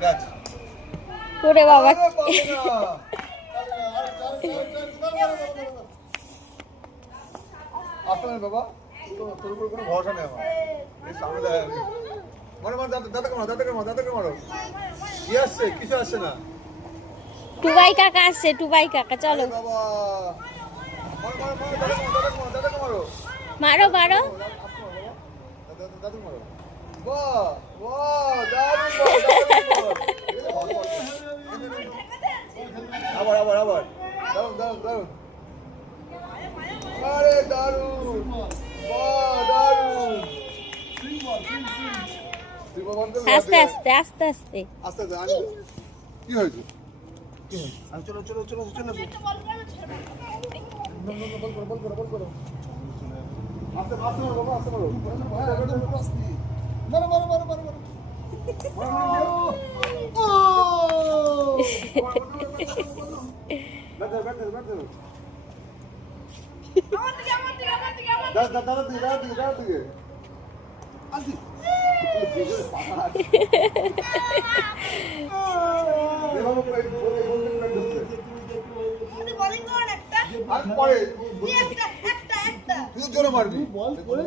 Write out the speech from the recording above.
Catch ওরে বাবা আসতে না বাবা, তোর উপর কোনো ভরসা নেই আমার। এই সামনে দেখা যাবে। মারো মারো, দাঁতে মারো, দাঁতে মারো। কি আসছে? কিছু আসছে না। টুবাই কাকা আসছে, টুবাই কাকা চলো আরে বাবা, মারো, দাঁতে মারো। মারো মারো দাঁতে মারো। বাহ, বাহ, দারুণ বল। আবার। দারুণ। আরে দারুণ, বাহ, দারুণ। আস্তে আস্তে আস্তে আস্তে আস্তে কি হয়েছে? চলো বল করো। আস্তে মারো বাবা, আস্তে মারো। মারো। ব্যাট দাদা দিকে আসি। তুই জোরে মারবি। বল করে